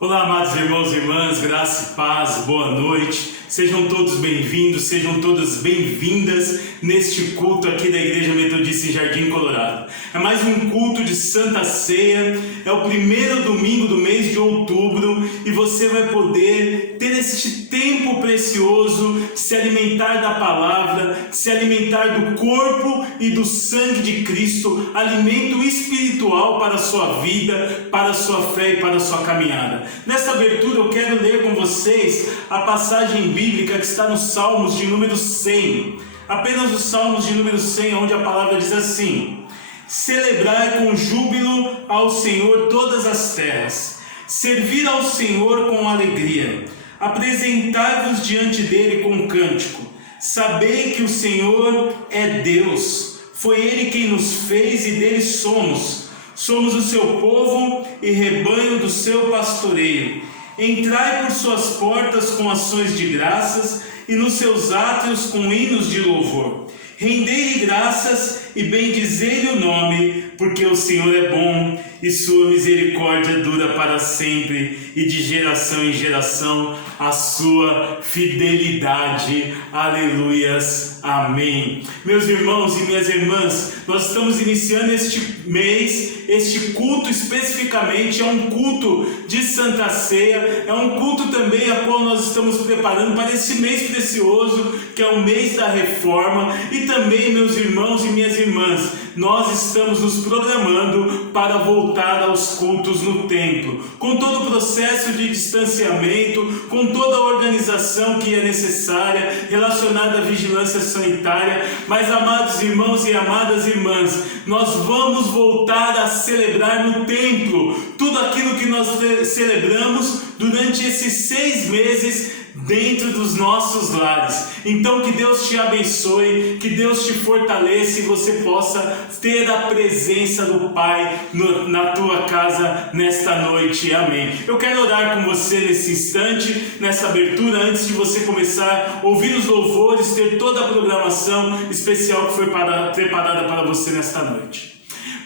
Olá, amados irmãos e irmãs, graça e paz, boa noite. Sejam todos bem-vindos, sejam todas bem-vindas neste culto aqui da Igreja Metodista em Jardim Colorado. É mais um culto de Santa Ceia, é o primeiro domingo do mês de outubro e você vai poder ter este tempo precioso, se alimentar da palavra, se alimentar do corpo e do sangue de Cristo, alimento espiritual para a sua vida, para a sua fé e para a sua caminhada. Nesta abertura eu quero ler com vocês a passagem bíblica que está nos Salmos de número 100. Apenas os Salmos de número 100, onde a palavra diz assim: celebrai com júbilo ao Senhor todas as terras, servir ao Senhor com alegria, apresentai-vos diante dele com cântico, sabei que o Senhor é Deus, foi ele quem nos fez e dele somos o seu povo e rebanho do seu pastoreio. Entrai por suas portas com ações de graças e nos seus átrios com hinos de louvor. Rendei-lhe graças e bendizei-lhe o nome, porque o Senhor é bom e sua misericórdia dura para sempre, e de geração em geração a sua fidelidade. Aleluias, amém. Meus irmãos e minhas irmãs, nós estamos iniciando este mês, este culto especificamente, é um culto de Santa Ceia, é um culto também a qual nós estamos preparando para esse mês precioso, que é o mês da reforma, e também, meus irmãos e minhas irmãs, nós estamos nos programando para voltar aos cultos no templo, com todo o processo de distanciamento, com toda a organização que é necessária, relacionada à vigilância sanitária, mas, amados irmãos e amadas irmãs, nós vamos voltar a celebrar no templo tudo aquilo que nós celebramos durante esses 6 meses dentro dos nossos lares. Então que Deus te abençoe, que Deus te fortaleça e você possa ter a presença do Pai na tua casa nesta noite, amém. Eu quero orar com você nesse instante, nessa abertura, antes de você começar a ouvir os louvores, ter toda a programação especial que foi preparada para você nesta noite.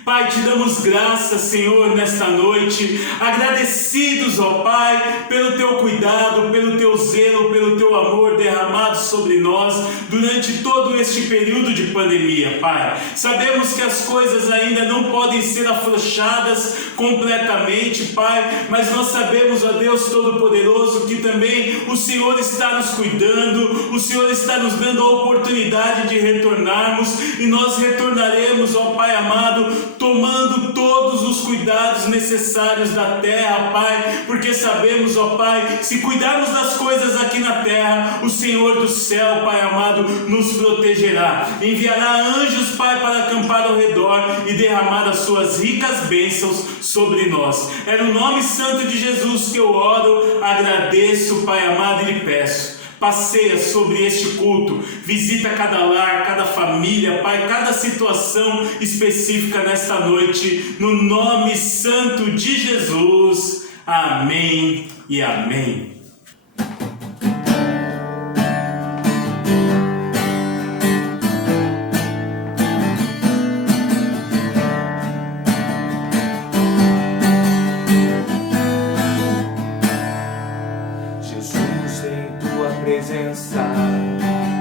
Pai, te damos graças, Senhor, nesta noite, agradecidos, ó Pai, pelo teu cuidado, pelo teu zelo, pelo teu amor derramado sobre nós durante todo este período de pandemia, Pai. Sabemos que as coisas ainda não podem ser afrouxadas completamente, Pai, mas nós sabemos, ó Deus Todo-Poderoso, que também o Senhor está nos cuidando, o Senhor está nos dando a oportunidade de retornarmos, e nós retornaremos, ó Pai amado, tomando todos os cuidados necessários da terra, Pai, porque sabemos, ó Pai, se cuidarmos das coisas aqui na terra, o Senhor do céu, Pai amado, nos protegerá, enviará anjos, Pai, para acampar ao redor e derramar as suas ricas bênçãos sobre nós. É no nome santo de Jesus que eu oro, agradeço, Pai amado, e lhe peço. Passeia sobre este culto, visita cada lar, cada família, Pai, cada situação específica nesta noite, no nome santo de Jesus, amém e amém.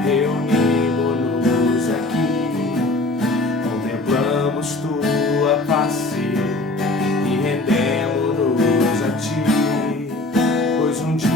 Reunimos-nos aqui, contemplamos tua face e rendemos-nos a ti, pois um dia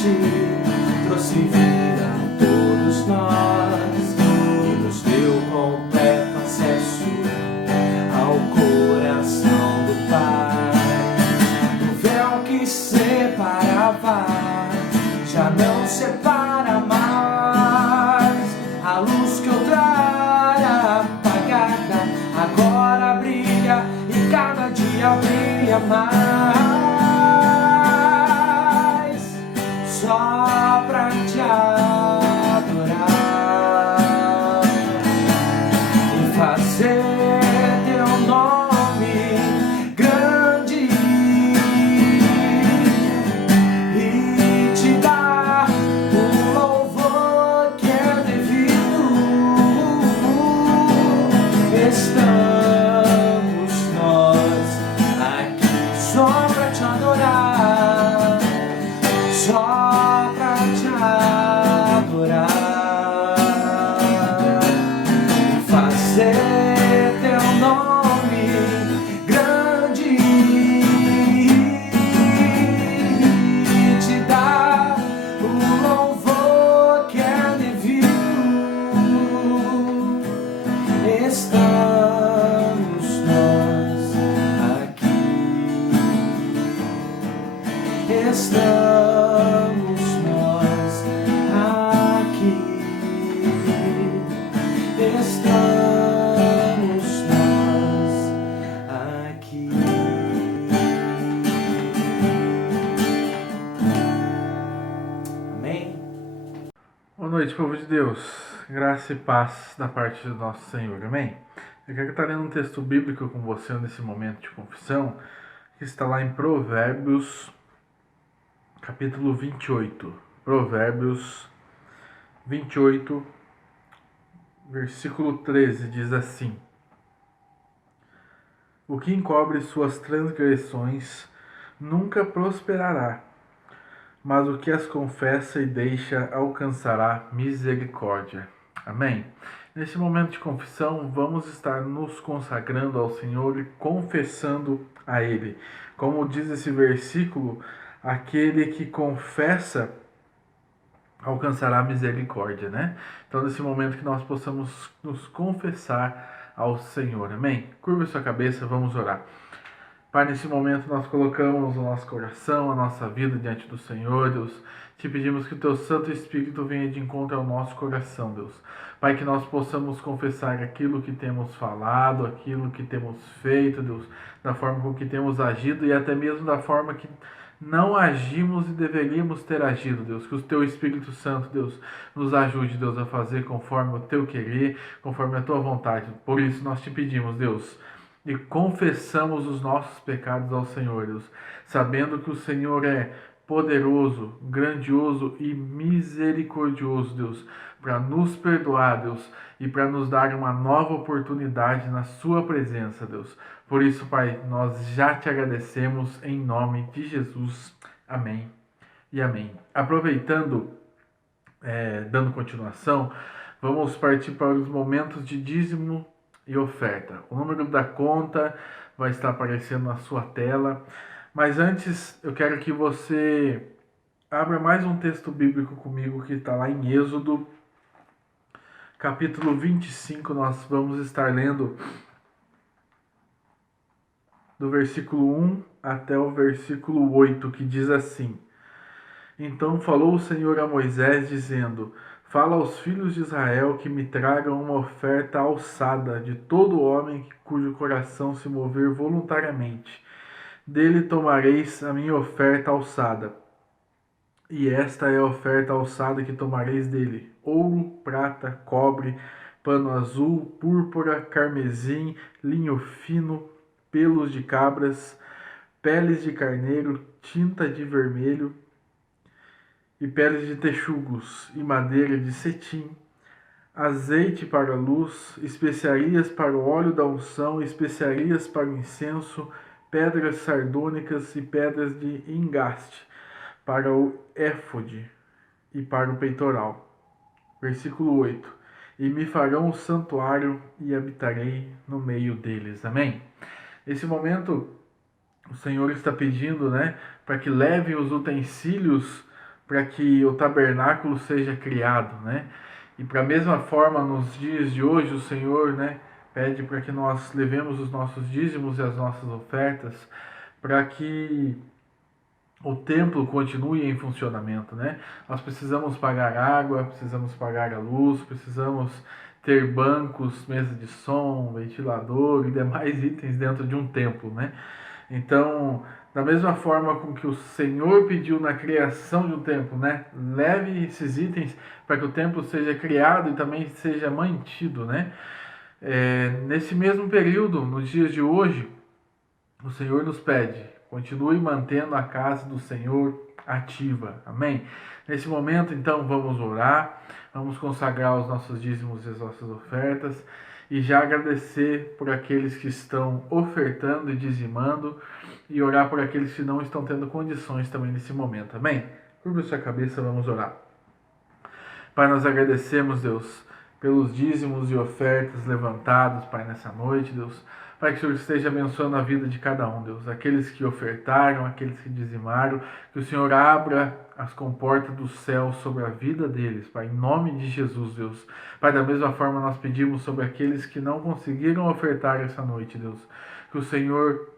morte trouxe vida a todos nós e nos deu completo acesso ao coração do Pai. O véu que separava já não separa mais. A luz que outrora apagada agora brilha e cada dia brilha mais. Só pra te adorar e fazer teu nome grande e te dar o louvor que é devido. Estamos nós aqui só pra te adorar, só pra te adorar e fazer teu nome grande e te dar o louvor que é devido. Estamos nós aqui, estamos nós aqui, estamos nós aqui. Amém? Boa noite, povo de Deus. Graça e paz da parte do nosso Senhor. Amém? Eu quero estar lendo um texto bíblico com você nesse momento de confissão, que está lá em Provérbios, capítulo 28. Provérbios 28, versículo 13, diz assim: O que encobre suas transgressões nunca prosperará, mas o que as confessa e deixa alcançará misericórdia. Amém? Neste momento de confissão, vamos estar nos consagrando ao Senhor e confessando a Ele. Como diz esse versículo, aquele que confessa alcançará misericórdia, né? Então, nesse momento que nós possamos nos confessar ao Senhor. Amém? Curva sua cabeça, vamos orar. Pai, nesse momento nós colocamos o nosso coração, a nossa vida diante do Senhor, Deus. Te pedimos que o Teu Santo Espírito venha de encontro ao nosso coração, Deus. Pai, que nós possamos confessar aquilo que temos falado, aquilo que temos feito, Deus, da forma com que temos agido e até mesmo da forma que não agimos e deveríamos ter agido, Deus. Que o Teu Espírito Santo, Deus, nos ajude, Deus, a fazer conforme o Teu querer, conforme a Tua vontade. Por isso nós te pedimos, Deus, e confessamos os nossos pecados ao Senhor, Deus, sabendo que o Senhor é poderoso, grandioso e misericordioso, Deus, para nos perdoar, Deus, e para nos dar uma nova oportunidade na Sua presença, Deus. Por isso, Pai, nós já te agradecemos em nome de Jesus. Amém e amém. Aproveitando, dando continuação, vamos partir para os momentos de dízimo e oferta. O número da conta vai estar aparecendo na sua tela. Mas antes, eu quero que você abra mais um texto bíblico comigo que está lá em Êxodo, capítulo 25. Nós vamos estar lendo do versículo 1 até o versículo 8, que diz assim: Então falou o Senhor a Moisés, dizendo: Fala aos filhos de Israel que me tragam uma oferta alçada de todo homem cujo coração se mover voluntariamente. Dele tomareis a minha oferta alçada. E esta é a oferta alçada que tomareis dele: ouro, prata, cobre, pano azul, púrpura, carmesim, linho fino, pelos de cabras, peles de carneiro, tinta de vermelho, e peles de texugos, e madeira de cetim, azeite para a luz, especiarias para o óleo da unção, especiarias para o incenso, pedras sardônicas e pedras de engaste, para o éfode e para o peitoral. Versículo 8. E me farão o santuário e habitarei no meio deles. Amém? Nesse momento, o Senhor está pedindo, para que levem os utensílios para que o tabernáculo seja criado, né? E para a mesma forma, nos dias de hoje, o Senhor, né, pede para que nós levemos os nossos dízimos e as nossas ofertas, para que o templo continue em funcionamento, né? Nós precisamos pagar água, precisamos pagar a luz, precisamos ter bancos, mesa de som, ventilador e demais itens dentro de um templo, né? Então, da mesma forma com que o Senhor pediu na criação de um templo, né? Leve esses itens para que o templo seja criado e também seja mantido, né? Nesse mesmo período, nos dias de hoje, o Senhor nos pede, continue mantendo a casa do Senhor ativa, amém? Nesse momento, então, vamos orar, vamos consagrar os nossos dízimos e as nossas ofertas e já agradecer por aqueles que estão ofertando e dizimando e orar por aqueles que não estão tendo condições também nesse momento, amém? Curva sua cabeça, vamos orar. Pai, nós agradecemos, Deus, pelos dízimos e ofertas levantados, Pai, nessa noite, Deus. Pai, que o Senhor esteja abençoando a vida de cada um, Deus. Aqueles que ofertaram, aqueles que dizimaram, que o Senhor abra as comportas do céu sobre a vida deles, Pai, em nome de Jesus, Deus. Pai, da mesma forma nós pedimos sobre aqueles que não conseguiram ofertar essa noite, Deus. Que o Senhor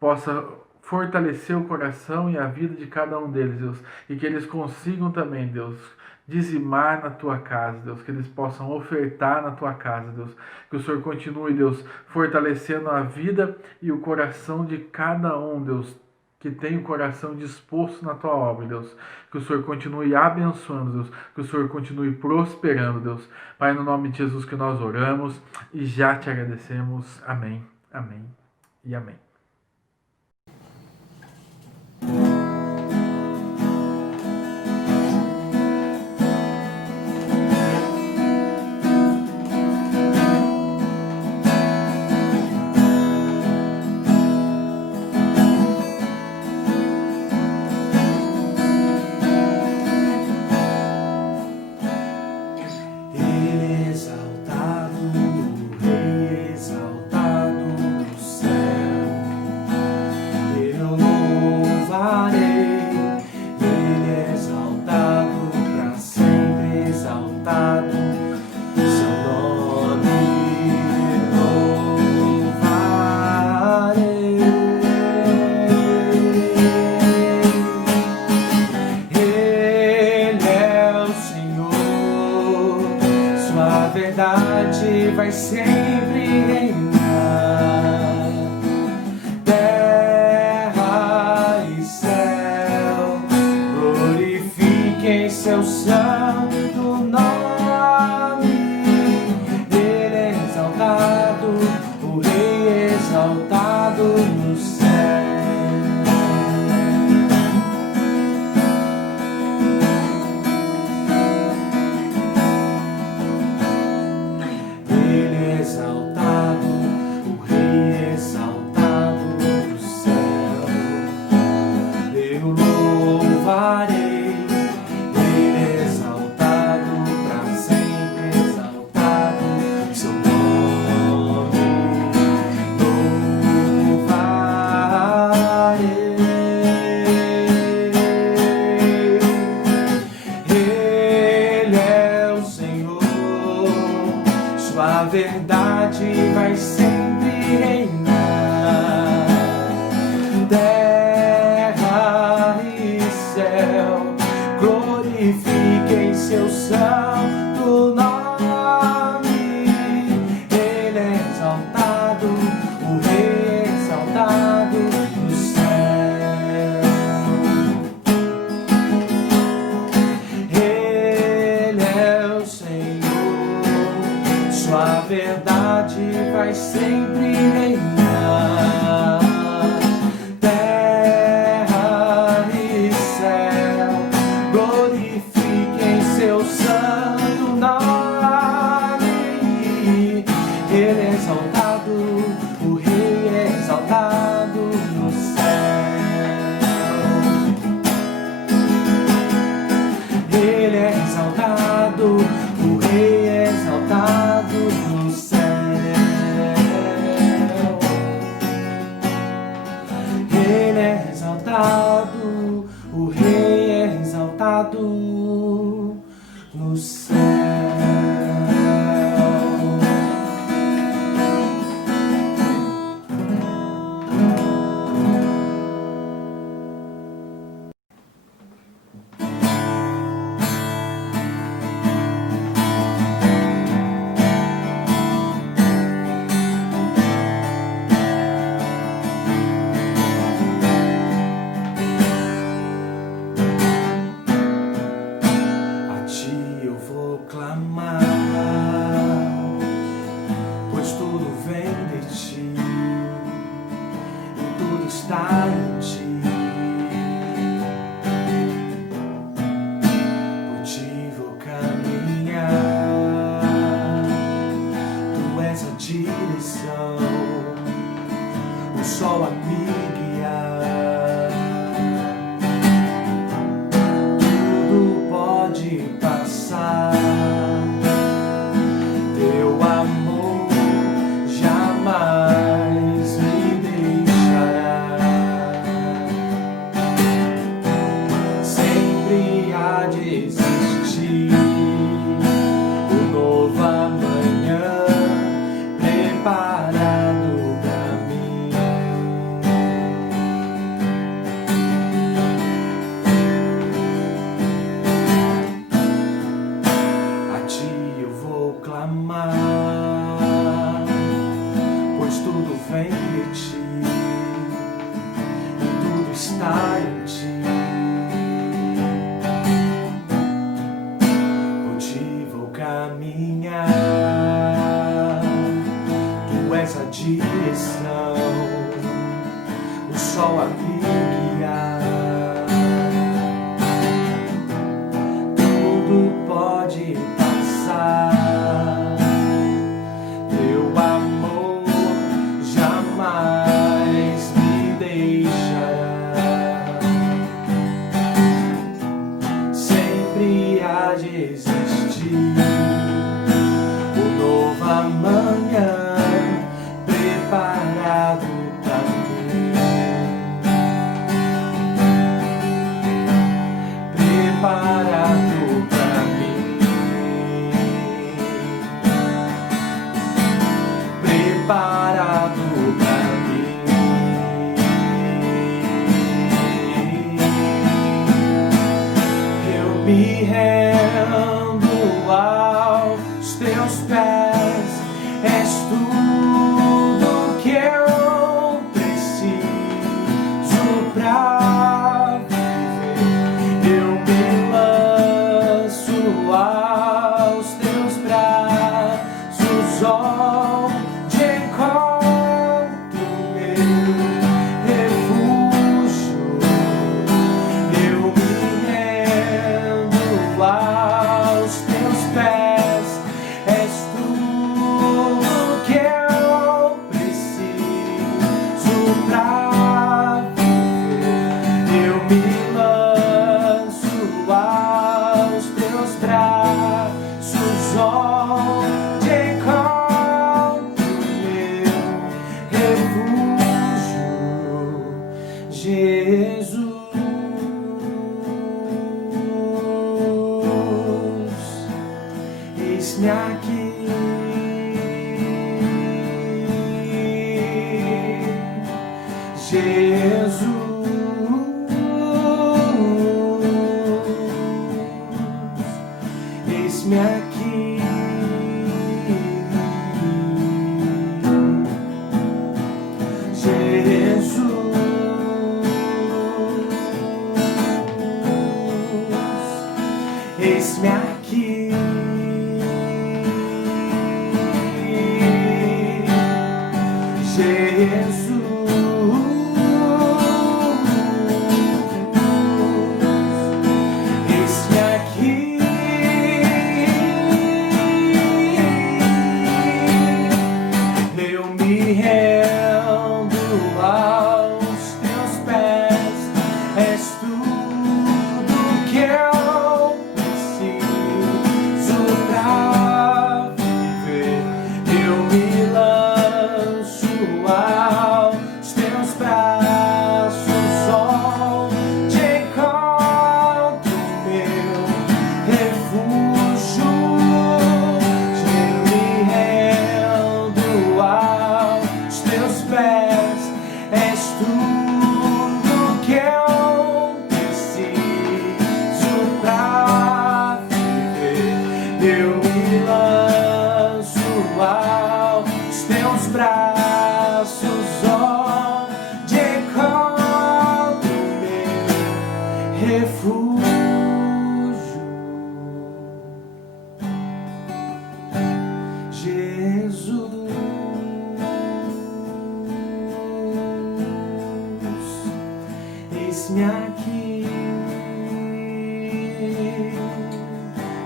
possa fortalecer o coração e a vida de cada um deles, Deus. E que eles consigam também, Deus, dizimar na tua casa, Deus, que eles possam ofertar na tua casa, Deus, que o Senhor continue, Deus, fortalecendo a vida e o coração de cada um, Deus, que tem o coração disposto na tua obra, Deus, que o Senhor continue abençoando, Deus, que o Senhor continue prosperando, Deus, Pai, no nome de Jesus que nós oramos e já te agradecemos, amém, amém e amém. Vai sempre reinar, terra e céu glorifiquem seu santo nome. Ele é exaltado, o Rei é exaltado no céu. A verdade vai sempre reinar, terra e céu glorifiquem seu santo nome. Ele é exaltado, o Rei é exaltado no céu. Ele é o Senhor, sua verdade vai sempre reinar, terra e céu glorifiquem seu santo nome. Ele é exaltado, o Rei é exaltado no céu. Ele é exaltado, o Rei é exaltado no céu. Ele é exaltado, o Rei é exaltado. sentado no céu. Pois tudo vem de ti e tudo está em ti. Por ti vou caminhar, tu és a direção, o sol a me guiar. Tudo pode passar, teu amor jamais me deixará. Sempre há de existir um novo amanhã preparado pra mim. A ti eu vou clamar, pois tudo vem de ti e tudo está em ti. Por ti vou caminhar, tu és a direção, o sol a me guiar. Tudo pode passar, teu amor jamais me deixará. Sempre há de existir um novo amanhã preparado pra mim. Preparado pra mim. Preparado pra mim. Eu me rendo aos teus pés, és tudo que eu preciso pra viver. Eu me lanço aos teus braços, onde encontro meu refúgio. Eu me rendo aos teus pés, és tudo que eu preciso pra viver. Eu me lanço aos teus braços, onde encontro meu refúgio, Jesus. Eis-me aqui, Jesus. Eis-me aqui, Jesus. Eis-me aqui, Jesus. Eis-me aqui, eu me rendo aos teus pés, és tudo que eu preciso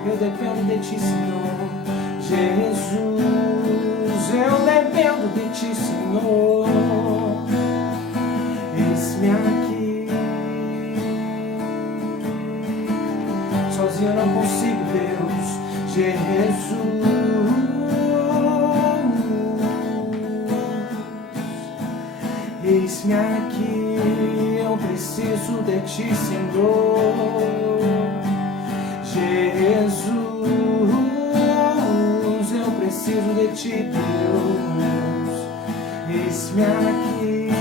eu dependo de ti, Senhor. Jesus, eu dependo de ti, Senhor. Eis-me aqui. Sozinho eu não consigo, Deus. Jesus, eis-me aqui, eu preciso de ti, Senhor. Jesus, eu preciso de ti, Deus. Eis-me aqui.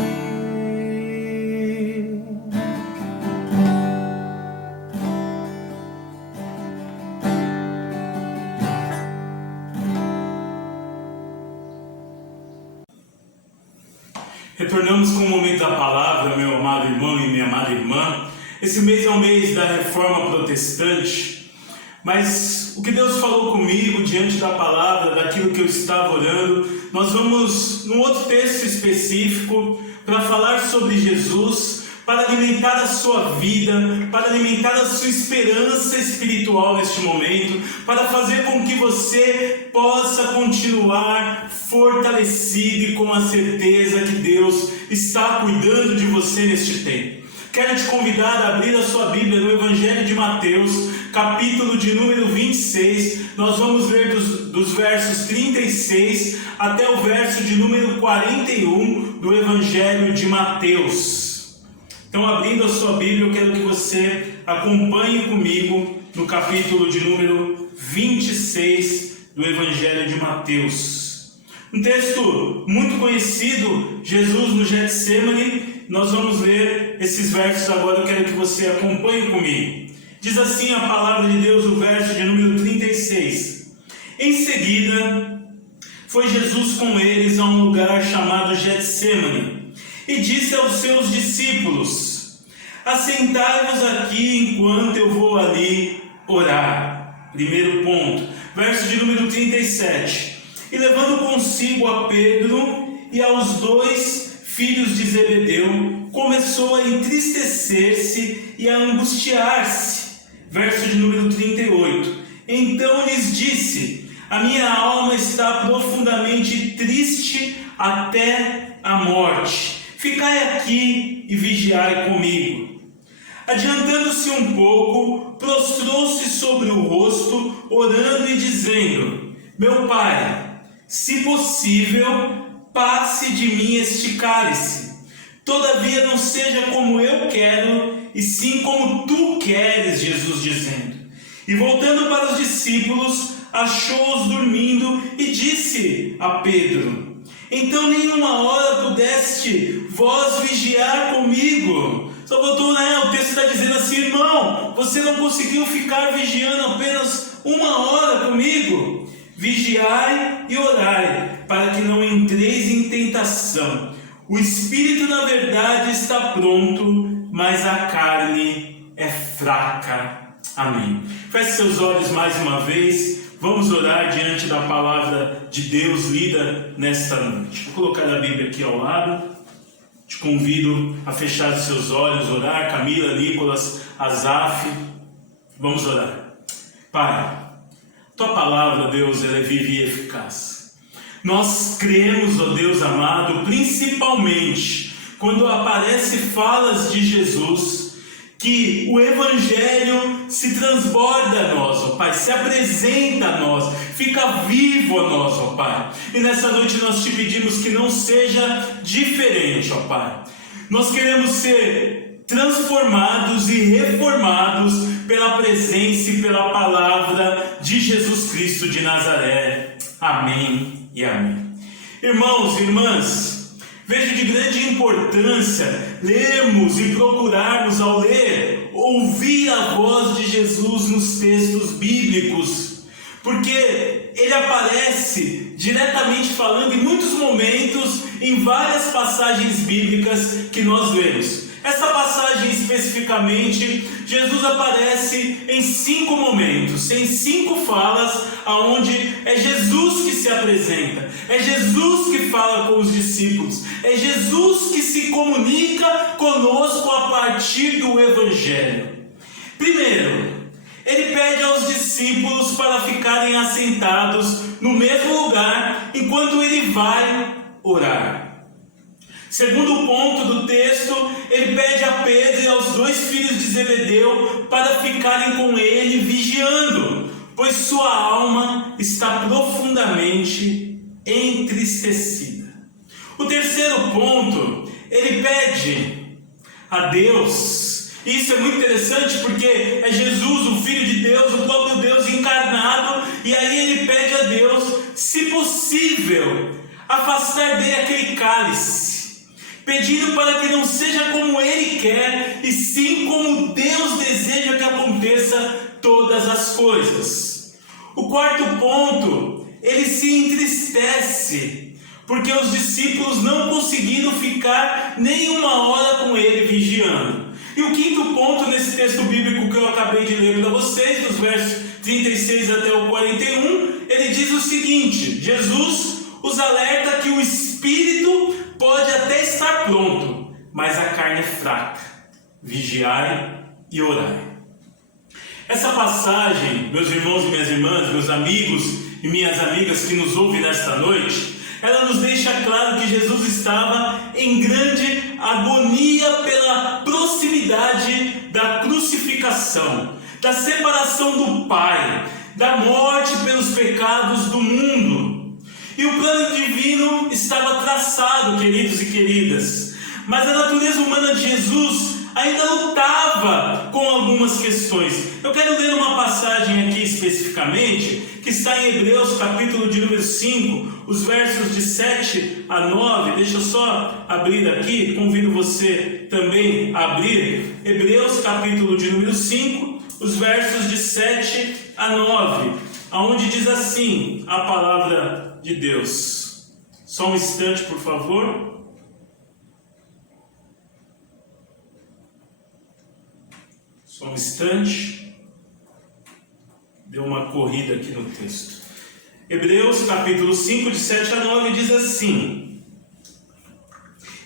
Retornamos com o momento da palavra, meu amado irmão e minha amada irmã. Esse mês é um mês da Reforma Protestante, mas o que Deus falou comigo diante da palavra, daquilo que eu estava orando, nós vamos num outro texto específico para falar sobre Jesus, para alimentar a sua vida, para alimentar a sua esperança espiritual neste momento, para fazer com que você possa continuar fortalecido e com a certeza que Deus está cuidando de você neste tempo. Quero te convidar a abrir a sua Bíblia no Evangelho de Mateus, capítulo de número 26. Nós vamos ler dos versos 36 até o verso de número 41 do Evangelho de Mateus. Então, abrindo a sua Bíblia, eu quero que você acompanhe comigo no capítulo de número 26 do Evangelho de Mateus. Um texto muito conhecido, Jesus no Getsemane. Nós vamos ler esses versos agora, eu quero que você acompanhe comigo. Diz assim a palavra de Deus, o verso de número 36. Em seguida, foi Jesus com eles a um lugar chamado Getsemane, e disse aos seus discípulos: assentai-vos aqui enquanto eu vou ali orar. Primeiro ponto, verso de número 37. E levando consigo a Pedro e aos dois filhos de Zebedeu, começou a entristecer-se e a angustiar-se. Verso de número 38. Então lhes disse: a minha alma está profundamente triste até a morte. Ficai aqui e vigiai comigo. Adiantando-se um pouco, prostrou-se sobre o rosto, orando e dizendo: meu Pai, se possível, passe de mim este cálice. Todavia não seja como eu quero, e sim como tu queres, Jesus dizendo. E voltando para os discípulos, achou-os dormindo e disse a Pedro: então nenhuma hora pudeste vós vigiar comigo? Só botou, o texto está dizendo assim: irmão, você não conseguiu ficar vigiando apenas uma hora comigo? Vigiai e orai, para que não entreis em tentação. O espírito, na verdade, está pronto, mas a carne é fraca. Amém. Feche seus olhos mais uma vez. Vamos orar diante da palavra de Deus lida nesta noite. Vou colocar a Bíblia aqui ao lado. Te convido a fechar os seus olhos, orar. Camila, Nicolas, Azaf. Vamos orar. Pai, tua palavra, Deus, ela é viva e eficaz. Nós cremos, ó Deus amado, principalmente quando aparece falas de Jesus, que o Evangelho se transborda a nós, ó Pai, se apresenta a nós, fica vivo a nós, ó Pai. E nessa noite nós te pedimos que não seja diferente, ó Pai. Nós queremos ser transformados e reformados pela presença e pela palavra de Jesus Cristo de Nazaré. Amém e amém. Irmãos e irmãs, vejo de grande importância lermos e procurarmos, ao ler, ouvir a voz de Jesus nos textos bíblicos, porque ele aparece diretamente falando em muitos momentos, em várias passagens bíblicas que nós lemos. Essa passagem especificamente, Jesus aparece em 5 momentos, em 5 falas, aonde é Jesus que se apresenta, é Jesus que fala com os discípulos, é Jesus que se comunica conosco a partir do Evangelho. Primeiro, ele pede aos discípulos discípulos para ficarem assentados no mesmo lugar enquanto ele vai orar. Segundo ponto do texto, ele pede a Pedro e aos 2 filhos de Zebedeu para ficarem com ele vigiando, pois sua alma está profundamente entristecida. O terceiro ponto, ele pede a Deus, e isso é muito interessante porque é Jesus, o Filho de Deus, o próprio Deus encarnado, e aí ele pede a Deus, se possível, afastar dele aquele cálice, pedindo para que não seja como ele quer, e sim como Deus deseja que aconteça todas as coisas. O quarto ponto, ele se entristece, porque os discípulos não conseguiram ficar nem uma hora com ele vigiando. E o quinto ponto nesse texto bíblico que eu acabei de ler para vocês, dos versos 36 até o 41, ele diz o seguinte: Jesus os alerta que o espírito pode até estar pronto, mas a carne é fraca. Vigiai e orai. Essa passagem, meus irmãos e minhas irmãs, meus amigos e minhas amigas que nos ouvem nesta noite, ela nos deixa claro que Jesus estava em grande agonia pela proximidade da crucificação, da separação do Pai, da morte pelos pecados do mundo. E o plano divino estava traçado, queridos e queridas, mas a natureza humana de Jesus ainda lutava com algumas questões. Eu quero ler uma passagem aqui especificamente, que está em Hebreus capítulo de número 5, os versos de 7 a 9, deixa eu só abrir aqui, convido você também a abrir, Hebreus capítulo de número 5, os versos de 7 a 9, aonde diz assim a palavra de Deus. Só um instante, por favor. Só um instante. Deu uma corrida aqui no texto. Hebreus capítulo 5, de 7 a 9 diz assim: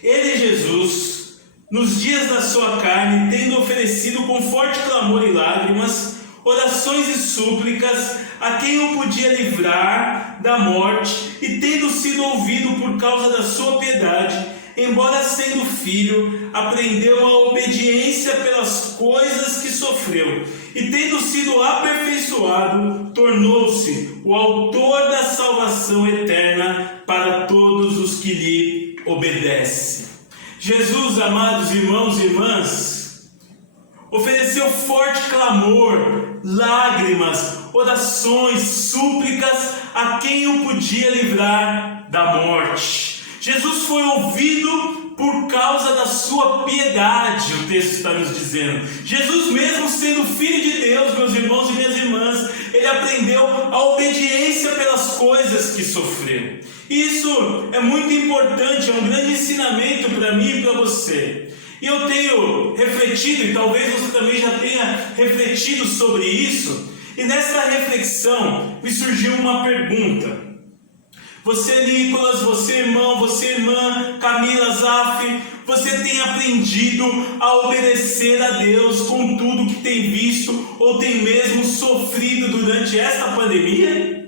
Ele, Jesus, nos dias da sua carne, tendo oferecido com forte clamor e lágrimas, orações e súplicas a quem o podia livrar da morte, e tendo sido ouvido por causa da sua piedade, embora sendo filho, aprendeu a obediência pelas coisas que sofreu, e tendo sido aperfeiçoado, tornou-se o autor da salvação eterna para todos os que lhe obedecem. Jesus, amados irmãos e irmãs, ofereceu forte clamor, lágrimas, orações, súplicas a quem o podia livrar da morte. Jesus foi ouvido por causa da sua piedade, o texto está nos dizendo. Jesus, mesmo sendo filho de Deus, meus irmãos e minhas irmãs, ele aprendeu a obediência pelas coisas que sofreu. Isso é muito importante, é um grande ensinamento para mim e para você. E eu tenho refletido, e talvez você também já tenha refletido sobre isso, e nessa reflexão me surgiu uma pergunta. Você, Nicolas, você, irmão, você, irmã, Camila, Zaf, você tem aprendido a obedecer a Deus com tudo que tem visto ou tem mesmo sofrido durante esta pandemia?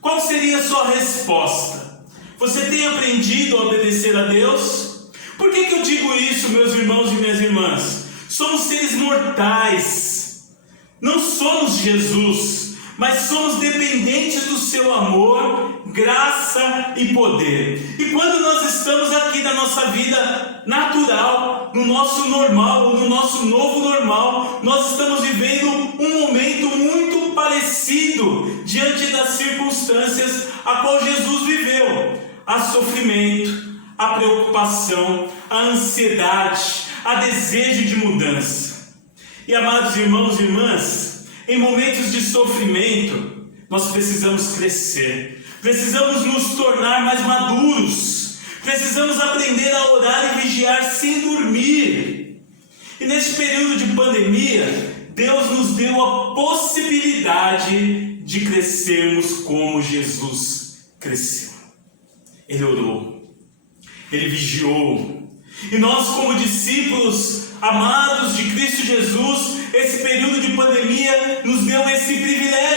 Qual seria a sua resposta? Você tem aprendido a obedecer a Deus? Por que eu digo isso, meus irmãos e minhas irmãs? Somos seres mortais, não somos Jesus, mas somos dependentes do seu amor, graça e poder. E quando nós estamos aqui na nossa vida natural, no nosso normal, ou no nosso novo normal, nós estamos vivendo um momento muito parecido diante das circunstâncias a qual Jesus viveu. Há sofrimento, há preocupação, há ansiedade, há desejo de mudança. E amados irmãos e irmãs, em momentos de sofrimento, nós precisamos crescer, precisamos nos tornar mais maduros, precisamos aprender a orar e vigiar sem dormir. E neste período de pandemia, Deus nos deu a possibilidade de crescermos como Jesus cresceu. Ele orou, ele vigiou, e nós, como discípulos amados de Cristo Jesus, esse período de pandemia nos deu esse privilégio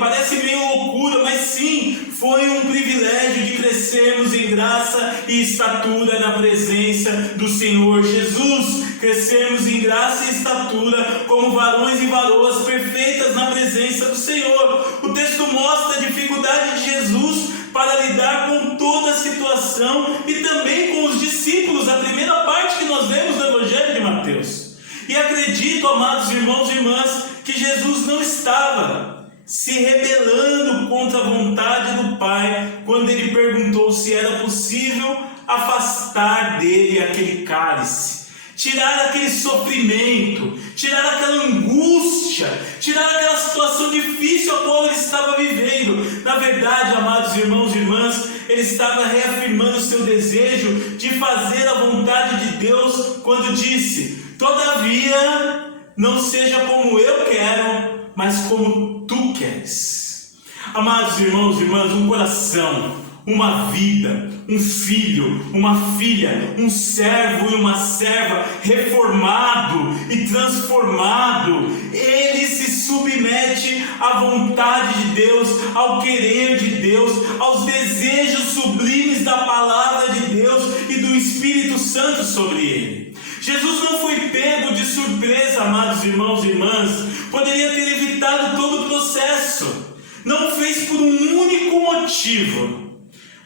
Parece meio loucura, mas sim, foi um privilégio de crescermos em graça e estatura na presença do Senhor Jesus. Crescermos em graça e estatura como varões e varoas perfeitas na presença do Senhor. O texto mostra a dificuldade de Jesus para lidar com toda a situação e também com os discípulos, a primeira parte que nós lemos no Evangelho de Mateus. E acredito, amados irmãos e irmãs, que Jesus não estava se rebelando contra a vontade do Pai quando ele perguntou se era possível afastar dele aquele cálice, tirar aquele sofrimento, tirar aquela angústia, tirar aquela situação difícil a qual ele estava vivendo. Na verdade, amados irmãos e irmãs, ele estava reafirmando o seu desejo de fazer a vontade de Deus quando disse: todavia, não seja como eu quero, mas como tu queres. Amados irmãos e irmãs, um coração, uma vida, um filho, uma filha, um servo e uma serva reformado e transformado, ele se submete à vontade de Deus, ao querer de Deus, aos desejos sublimes da palavra de Deus e do Espírito Santo sobre ele. Jesus não foi pego de surpresa, amados irmãos e irmãs. Poderia ter evitado todo o processo. Não fez por um único motivo: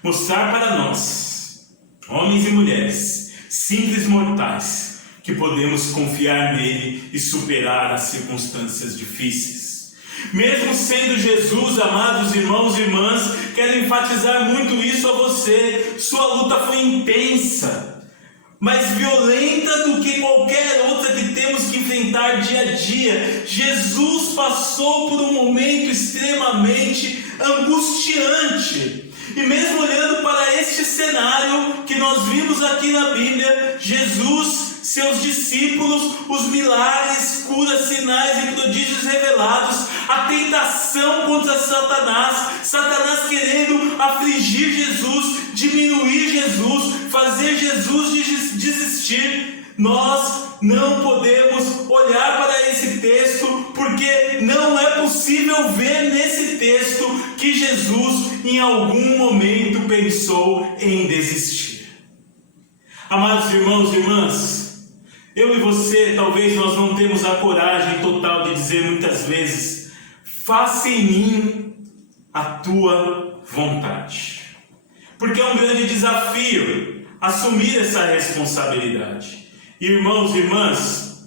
mostrar para nós, homens e mulheres, simples mortais, que podemos confiar nele e superar as circunstâncias difíceis. Mesmo sendo Jesus, amados irmãos e irmãs, quero enfatizar muito isso a você. Sua luta foi intensa, mais violenta do que qualquer outra que temos que enfrentar dia a dia. Jesus passou por um momento extremamente angustiante. E mesmo olhando para este cenário que nós vimos aqui na Bíblia, Jesus, seus discípulos, os milagres, curas, sinais e prodígios revelados, a tentação contra Satanás querendo afligir Jesus, diminuir Jesus, fazer Jesus desistir. Nós não podemos olhar para esse texto, porque não é possível ver nesse texto que Jesus em algum momento pensou em desistir. Amados irmãos e irmãs, eu e você, talvez nós não temos a coragem total de dizer muitas vezes: faça em mim a tua vontade, porque é um grande desafio assumir essa responsabilidade. Irmãos e irmãs,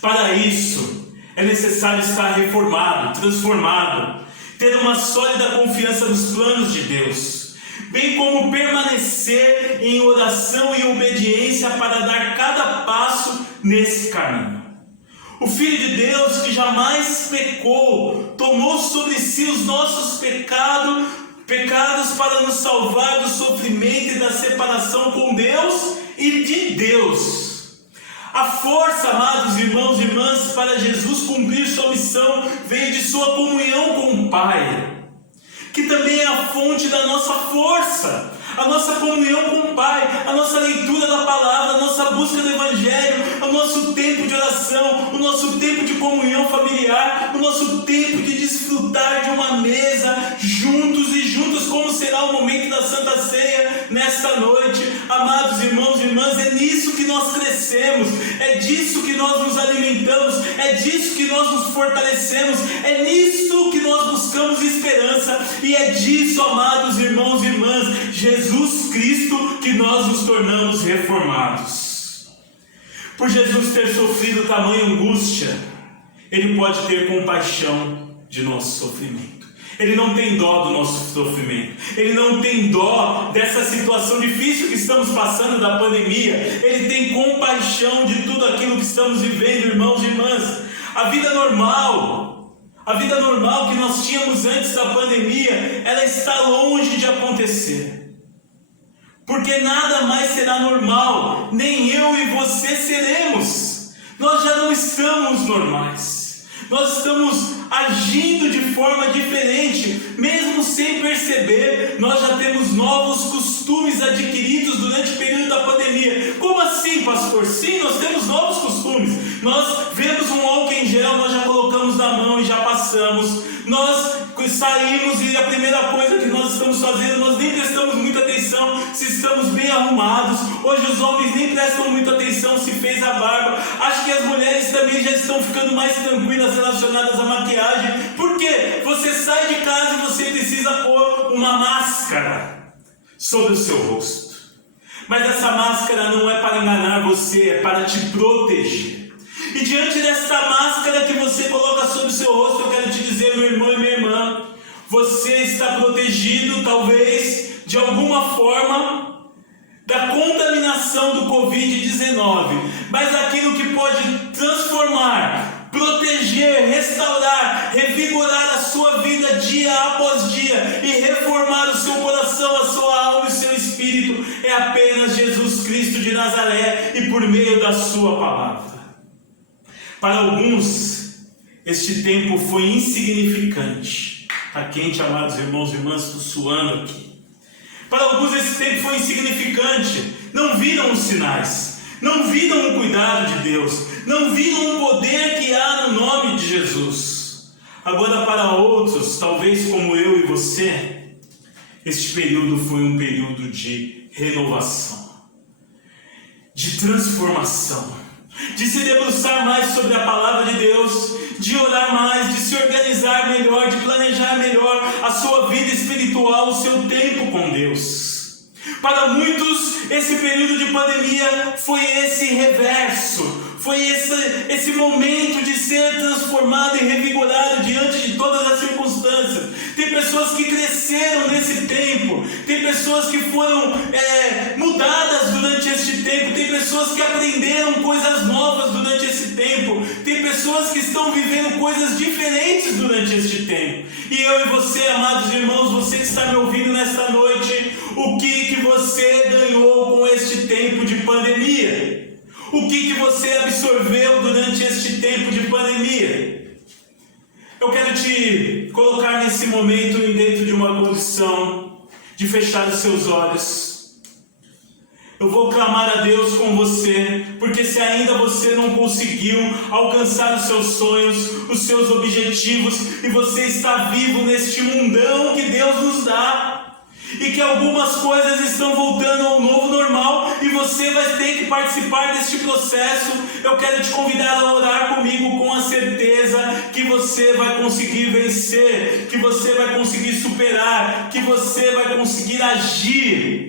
para isso é necessário estar reformado, transformado, ter uma sólida confiança nos planos de Deus, bem como permanecer em oração e obediência para dar cada passo nesse caminho. O Filho de Deus, que jamais pecou, tomou sobre si os nossos pecados para nos salvar do sofrimento e da separação com Deus e de Deus. A força, amados irmãos e irmãs, para Jesus cumprir sua missão veio de sua comunhão com o Pai, que também é a fonte da nossa força. A nossa comunhão com o Pai, a nossa leitura da palavra, a nossa busca do Evangelho, o nosso tempo de oração, o nosso tempo de comunhão familiar, o nosso tempo de desfrutar de uma mesa juntos e juntos, como será o momento da Santa Ceia nesta noite. Amados irmãos e irmãs, é nisso que nós crescemos, é disso que nós nos alimentamos, é disso que nós nos fortalecemos, é nisso que nós buscamos esperança, e é disso, amados irmãos e irmãs, Jesus Cristo, que nós nos tornamos reformados. Por Jesus ter sofrido tamanha angústia, Ele pode ter compaixão de nosso sofrimento. Ele não tem dó do nosso sofrimento. Ele não tem dó dessa situação difícil que estamos passando da pandemia. Ele tem compaixão de tudo aquilo que estamos vivendo, irmãos e irmãs. A vida normal que nós tínhamos antes da pandemia, ela está longe de acontecer. Porque nada mais será normal, nem eu e você seremos. Nós já não estamos normais. Nós estamos agindo de forma diferente, mesmo sem perceber. Nós já temos novos costumes adquiridos durante o período da pandemia. Como assim, pastor? Sim, nós temos novos costumes. Nós vemos um álcool em gel, nós já colocamos na mão e já passamos passamos, nós saímos e a primeira coisa que nós estamos fazendo, nós nem prestamos muita atenção se estamos bem arrumados. Hoje os homens nem prestam muita atenção se fez a barba. Acho que as mulheres também já estão ficando mais tranquilas relacionadas à maquiagem. Por quê? Você sai de casa e você precisa pôr uma máscara sobre o seu rosto. Mas essa máscara não é para enganar você, é para te proteger. E diante desta máscara que você coloca sobre o seu rosto, eu quero te dizer, meu irmão e minha irmã, você está protegido, talvez, de alguma forma, da contaminação do Covid-19. Mas aquilo que pode transformar, proteger, restaurar, revigorar a sua vida dia após dia e reformar o seu coração, a sua alma e o seu espírito é apenas Jesus Cristo de Nazaré e por meio da sua palavra. Para alguns, este tempo foi insignificante. Está quente, amados irmãos e irmãs, estou suando aqui. Para alguns esse tempo foi insignificante. Não viram os sinais, não viram o cuidado de Deus, não viram o poder que há no nome de Jesus. Agora para outros, talvez como eu e você, este período foi um período de renovação, de transformação, de se debruçar mais sobre a palavra de Deus, de orar mais, de se organizar melhor, de planejar melhor a sua vida espiritual, o seu tempo com Deus. Para muitos, esse período de pandemia foi esse reverso, foi esse momento de ser transformado e revigorado diante de todas as circunstâncias. Tem pessoas que cresceram nesse tempo, tem pessoas que foram mudadas durante este tempo, tem pessoas que aprenderam coisas novas durante esse tempo, tem pessoas que estão vivendo coisas diferentes durante este tempo. E eu e você, amados irmãos, você que está me ouvindo nesta noite, o que você ganhou com este tempo de pandemia? O que você absorveu durante este tempo de pandemia? Eu quero te colocar nesse momento dentro de uma condição de fechar os seus olhos. Eu vou clamar a Deus com você, porque se ainda você não conseguiu alcançar os seus sonhos, os seus objetivos, e você está vivo neste mundão que Deus nos dá, e que algumas coisas estão voltando ao novo normal e você vai ter que participar deste processo, eu quero te convidar a orar comigo com a certeza que você vai conseguir vencer, que você vai conseguir superar, que você vai conseguir agir.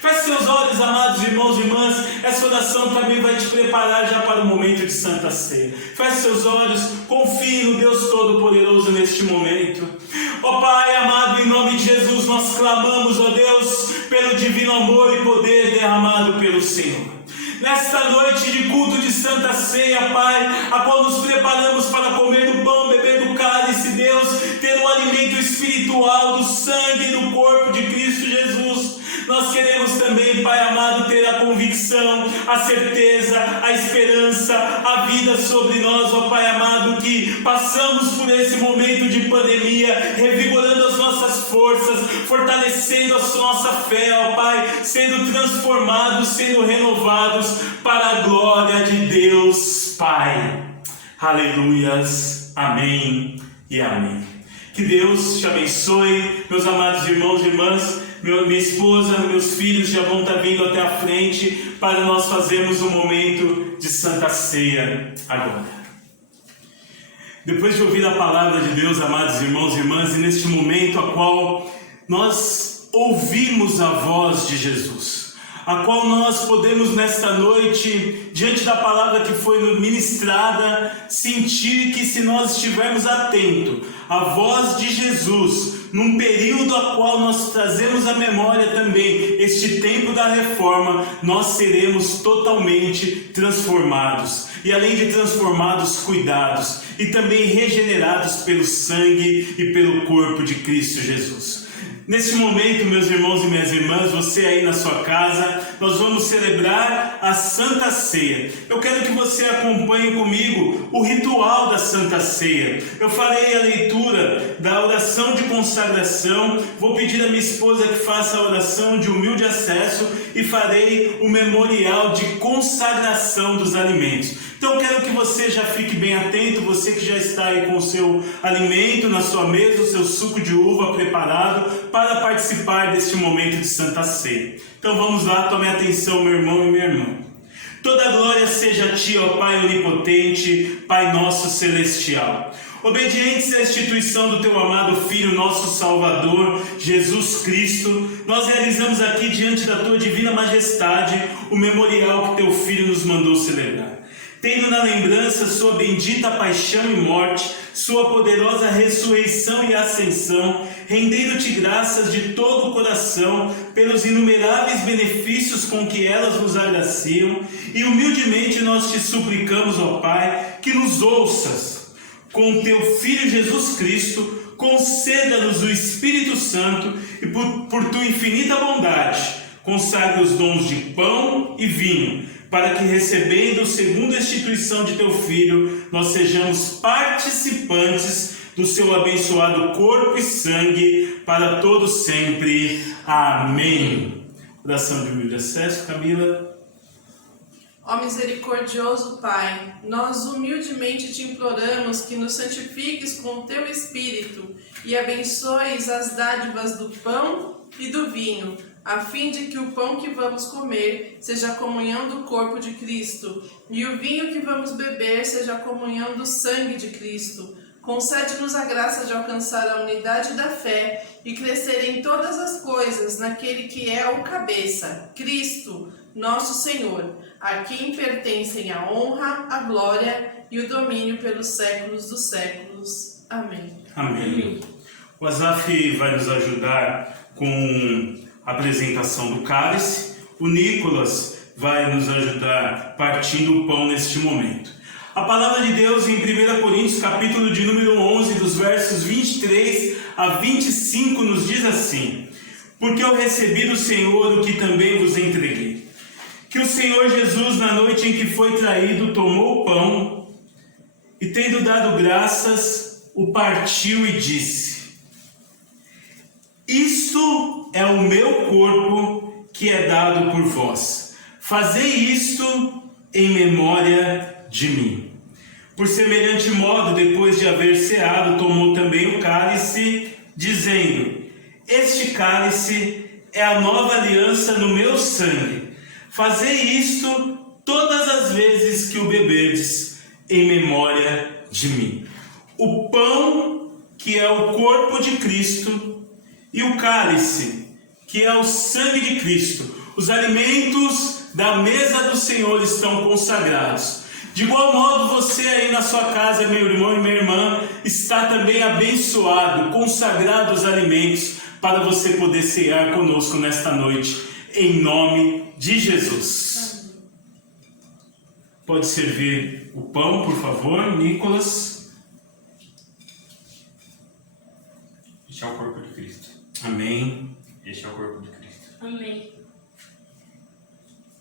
Feche seus olhos, amados irmãos e irmãs, essa oração também vai te preparar já para o momento de Santa Ceia. Feche seus olhos, confie no Deus Todo-Poderoso neste momento. Ó Pai amado, em nome de Jesus, nós clamamos, ó Deus, pelo divino amor e poder derramado pelo Senhor. Nesta noite de culto de Santa Ceia, Pai, a qual nos preparamos para comer do pão, beber do cálice, Deus, ter o alimento espiritual do sangue e do corpo de Cristo Jesus. Nós queremos também, Pai amado, ter a convicção, a certeza, a esperança, a vida sobre nós, ó Pai amado, que passamos por esse momento de pandemia, revigorando as nossas forças, fortalecendo a nossa fé, ó Pai, sendo transformados, sendo renovados para a glória de Deus, Pai. Aleluias, amém e amém. Que Deus te abençoe, meus amados irmãos e irmãs. Minha esposa, meus filhos já vão estar vindo até a frente para nós fazermos um momento de Santa Ceia agora. Depois de ouvir a palavra de Deus, amados irmãos e irmãs, e neste momento a qual nós ouvimos a voz de Jesus, a qual nós podemos nesta noite, diante da palavra que foi ministrada, sentir que se nós estivermos atentos à voz de Jesus, num período a qual nós trazemos à memória também este tempo da reforma, nós seremos totalmente transformados. E além de transformados, cuidados e também regenerados pelo sangue e pelo corpo de Cristo Jesus. Neste momento, meus irmãos e minhas irmãs, você aí na sua casa, nós vamos celebrar a Santa Ceia. Eu quero que você acompanhe comigo o ritual da Santa Ceia. Eu farei a leitura da oração de consagração, vou pedir à minha esposa que faça a oração de humilde acesso e farei o memorial de consagração dos alimentos. Então eu quero que você já fique bem atento, você que já está aí com o seu alimento na sua mesa, o seu suco de uva preparado para participar deste momento de Santa Ceia. Então vamos lá, tome atenção, meu irmão e minha irmã. Toda glória seja a Ti, ó Pai onipotente, Pai nosso celestial. Obedientes à instituição do Teu amado Filho, nosso Salvador, Jesus Cristo, nós realizamos aqui diante da Tua divina majestade o memorial que Teu Filho nos mandou celebrar. Tendo na lembrança sua bendita paixão e morte, sua poderosa ressurreição e ascensão, rendendo-te graças de todo o coração pelos inumeráveis benefícios com que elas nos agraciam, e humildemente nós te suplicamos, ó Pai, que nos ouças. Com teu Filho Jesus Cristo, conceda-nos o Espírito Santo e por tua infinita bondade, consagre os dons de pão e vinho, para que, recebendo segundo a instituição de teu Filho, nós sejamos participantes do seu abençoado corpo e sangue, para todos sempre. Amém. Oração de humilde acesso, Camila. Ó misericordioso Pai, nós humildemente te imploramos que nos santifiques com o teu Espírito e abençoes as dádivas do pão e do vinho, a fim de que o pão que vamos comer seja a comunhão do corpo de Cristo, e o vinho que vamos beber seja a comunhão do sangue de Cristo. Concede-nos a graça de alcançar a unidade da fé e crescer em todas as coisas naquele que é o cabeça, Cristo, nosso Senhor, a quem pertencem a honra, a glória e o domínio pelos séculos dos séculos. Amém. Amém. O Asaf vai nos ajudar com a apresentação do cálice. O Nicolas vai nos ajudar partindo o pão neste momento. A palavra de Deus em 1 Coríntios, capítulo de número 11, dos versos 23 a 25, nos diz assim: porque eu recebi do Senhor o que também vos entreguei. Que o Senhor Jesus, na noite em que foi traído, tomou o pão e, tendo dado graças, o partiu e disse: isto é o meu corpo que é dado por vós. Fazei isto em memória de mim. Por semelhante modo, depois de haver ceado, tomou também o cálice, dizendo: este cálice é a nova aliança no meu sangue. Fazei isto todas as vezes que o beberdes, em memória de mim. O pão, que é o corpo de Cristo, e o cálice, que é o sangue de Cristo. Os alimentos da mesa do Senhor estão consagrados. De igual modo, você aí na sua casa, meu irmão e minha irmã, está também abençoado, consagrado os alimentos, para você poder cear conosco nesta noite, em nome de Jesus. Pode servir o pão, por favor, Nicolas. Este é o corpo de Cristo. Amém. Este é o corpo de Cristo. Amém.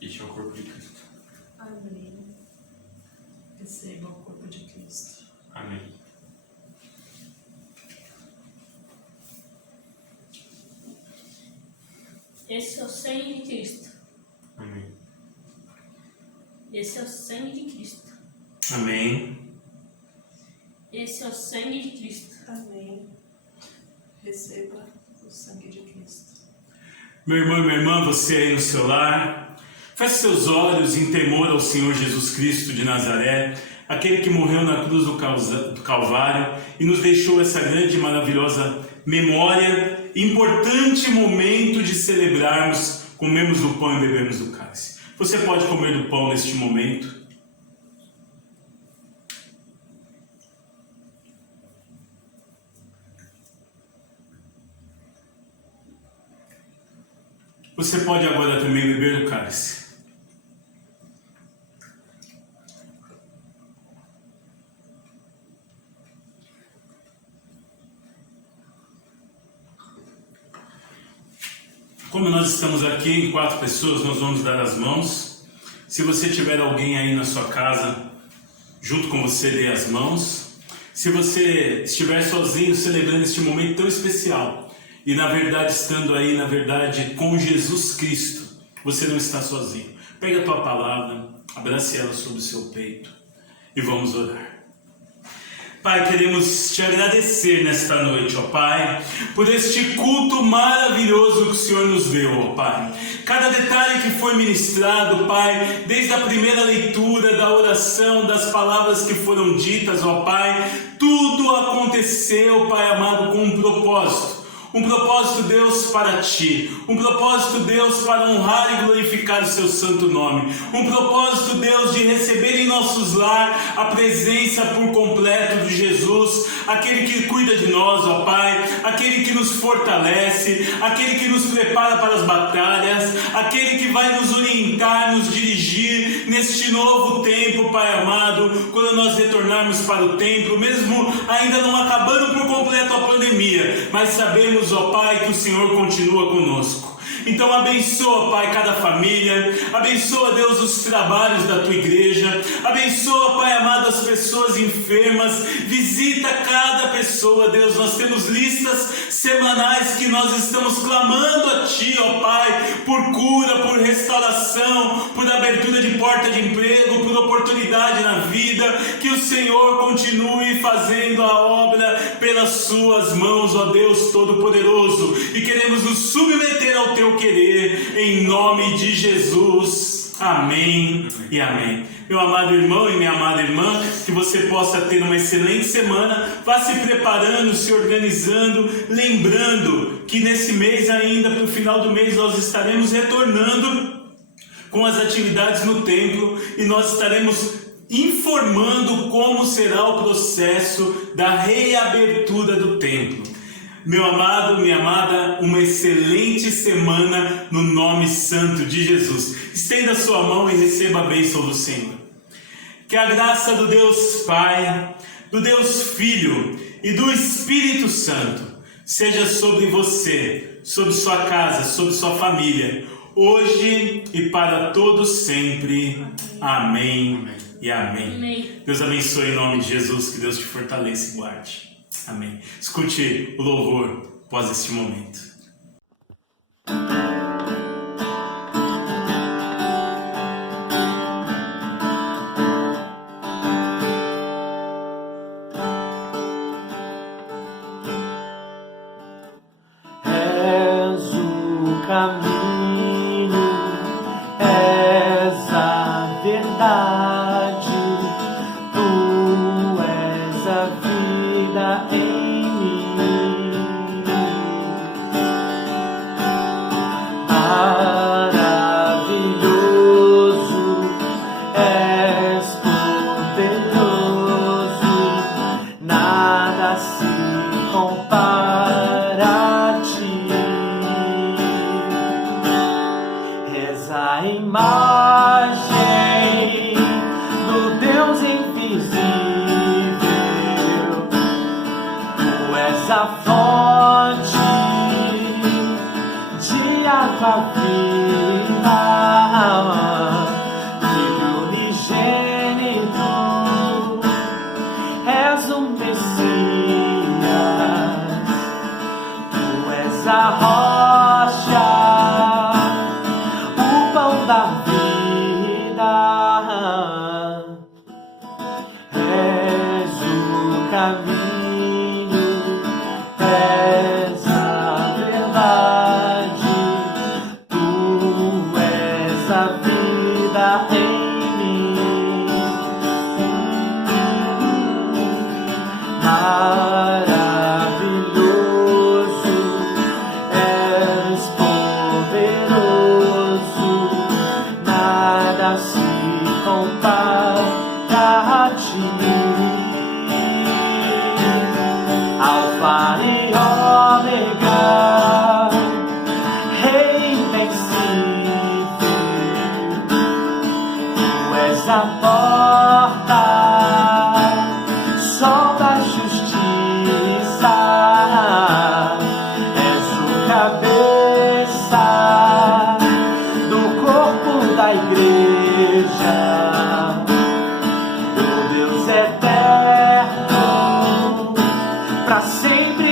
Este é o corpo de Cristo. Amém. Receba o corpo de Cristo. Amém. Esse é o sangue de Cristo. Amém. Esse é o sangue de Cristo. Amém. Esse é o sangue de Cristo. Amém. Receba o sangue de Cristo. Meu irmão e minha irmã, você aí no seu lar, feche seus olhos em temor ao Senhor Jesus Cristo de Nazaré, aquele que morreu na cruz do Calvário e nos deixou essa grande e maravilhosa memória, importante momento de celebrarmos, comemos do pão e bebemos do cálice. Você pode comer do pão neste momento. Você pode agora também beber do cálice. Como nós estamos aqui em 4 pessoas, nós vamos dar as mãos. Se você tiver alguém aí na sua casa, junto com você, dê as mãos. Se você estiver sozinho, celebrando este momento tão especial, e na verdade estando aí, na verdade, com Jesus Cristo, você não está sozinho. Pega a tua palavra, abrace ela sobre o seu peito. e vamos orar. Pai, queremos te agradecer nesta noite, ó Pai, por este culto maravilhoso que o Senhor nos deu, ó Pai. Cada detalhe que foi ministrado, Pai, desde a primeira leitura, da oração, das palavras que foram ditas, ó Pai, tudo aconteceu, Pai amado, com um propósito. Um propósito, Deus, para Ti. Um propósito, Deus, para honrar e glorificar o Seu santo nome. Um propósito, Deus, de receber em nossos lares a presença por completo de Jesus, aquele que cuida de nós, ó Pai, aquele que nos fortalece, aquele que nos prepara para as batalhas, aquele que vai nos orientar, nos dirigir neste novo tempo, Pai amado, quando nós retornarmos para o templo, mesmo ainda não acabando por completo a pandemia, mas sabemos, ó Pai, que o Senhor continua conosco. Então abençoa, Pai, cada família, abençoa, Deus, os trabalhos da Tua igreja, abençoa, Pai amado, as pessoas enfermas, visita cada pessoa, Deus. Nós temos listas semanais que nós estamos clamando a Ti, ó Pai, por cura, por restauração, por abertura de porta de emprego, por oportunidade na vida. Que o Senhor continue fazendo a obra pelas Suas mãos, ó Deus Todo-Poderoso, e queremos nos submeter ao Teu querer, em nome de Jesus. Amém e amém. Meu amado irmão e minha amada irmã, que você possa ter uma excelente semana. Vá se preparando, se organizando, lembrando que nesse mês ainda, para o final do mês, nós estaremos retornando com as atividades no templo e nós estaremos informando como será o processo da reabertura do templo. Meu amado, minha amada, uma excelente semana no nome santo de Jesus. Estenda sua mão e receba a bênção do Senhor. Que a graça do Deus Pai, do Deus Filho e do Espírito Santo seja sobre você, sobre sua casa, sobre sua família, hoje e para todos sempre. Amém e amém. Amém. Deus abençoe em nome de Jesus, que Deus te fortaleça e guarde. Amém. Escute o louvor após este momento. És o caminho, és a verdade, Tu és a vida em mim. Maravilhoso, és poderoso, nada se compara a Ti. És a imagem do Deus invisível, Tu és a fonte de água viva, Filho unigênito, és o Messias, Tu és a rocha, o pão da vida. És o caminho, és a verdade, Tu és a vida em mim. Maravilhoso, és poderoso, nada se compara a Ti. Alfa e Ômega, Rei invencível, Tu és a porta, Sol da justiça, és o cabeça do corpo da igreja, o Deus eterno, pra sempre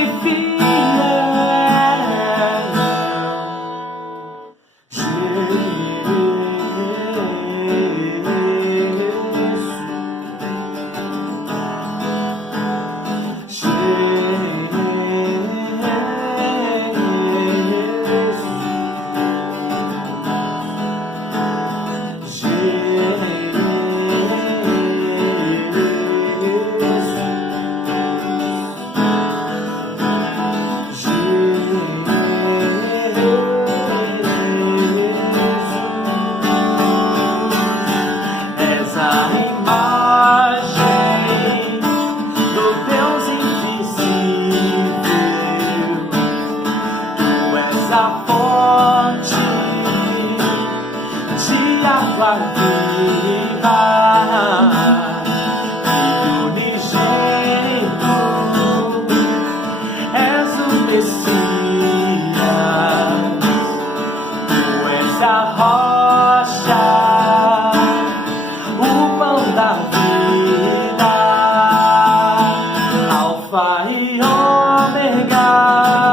e ômega.